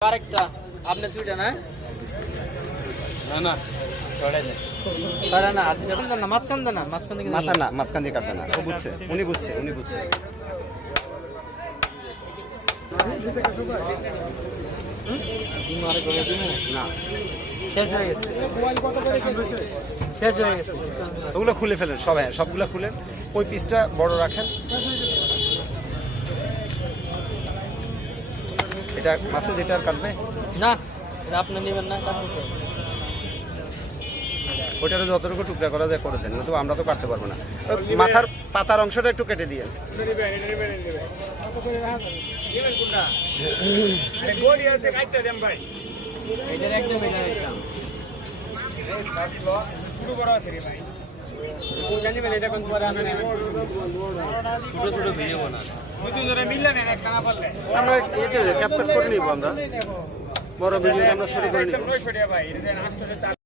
আরেকটা আপনি দুইটা না না না না আচ্ছা না মাঝখান দেন না মাঝখান থেকে মাথা না মাঝখান দিয়ে কাটবে না ও বুঝছে উনি বুঝছে না শেষ হয়ে গেছে শেষ হয়ে গেছে ওগুলো খুলে ফেলেন সবগুলো খুলেন ওই পিসটা বড় রাখেন এটা মাসুদ এটা আর কাটবে না এটা আপনি নেবেন না কাটবে ওইটারে যতটুকু টুকরা করা যায় করে দেন তো আমরা তো কাটতে পারবো না ওই মাথার পাতার অংশটা একটু কেটে দিয়ে এটার একদম এটা শুরু করা আছে রে ভাই ও জানি বলে এটা কোন পরে আমি ছোট ছোট ভিডিও বানান দুই জনে মিললে না একটা না পারলে আমরা এটা ক্যাপচার করে নিব আমরা বড় ভিডিও আমরা শুরু করে নিব ভাই এটা